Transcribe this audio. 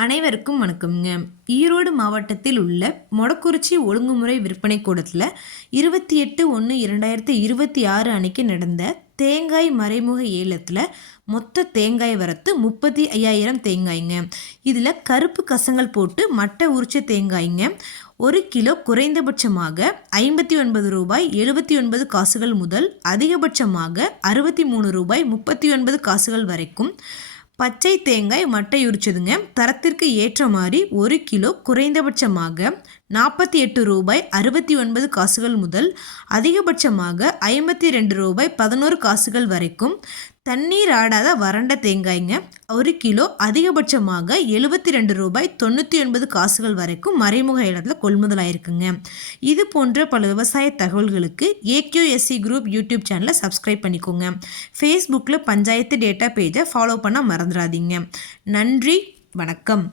அனைவருக்கும் வணக்கம்ங்க. ஈரோடு மாவட்டத்தில் உள்ள மொடக்குறிச்சி ஒழுங்குமுறை விற்பனை கூடத்தில் 28/1/2026 அன்னைக்கு நடந்த தேங்காய் மறைமுக ஏலத்தில் மொத்த தேங்காய் வரத்து 35,000 தேங்காய்ங்க. இதில் கருப்பு கசங்கள் போட்டு மட்டை உரிச்ச தேங்காய்ங்க 1 கிலோ குறைந்தபட்சமாக ₹59.79 முதல் அதிகபட்சமாக ₹63.39 வரைக்கும் பச்சை தேங்காய் மட்டை உரிச்சதுங்க. தரத்திற்கு ஏற்ற மாதிரி 1 கிலோ குறைந்தபட்சமாக ₹48.69 முதல் அதிகபட்சமாக ₹52.11 வரைக்கும் தண்ணீர் ஆடாத வறண்ட தேங்காய்ங்க 1 கிலோ அதிகபட்சமாக ₹72.99 வரைக்கும் மறைமுக ஏலத்தில் கொள்முதலாயிருக்குங்க. இது போன்ற பல விவசாய தகவல்களுக்கு AQSC குரூப் யூடியூப் சேனலை சப்ஸ்கிரைப் பண்ணிக்கோங்க. ஃபேஸ்புக்கில் பஞ்சாயத்து டேட்டா பேஜை ஃபாலோ பண்ண மறந்துடாதீங்க. நன்றி, வணக்கம்.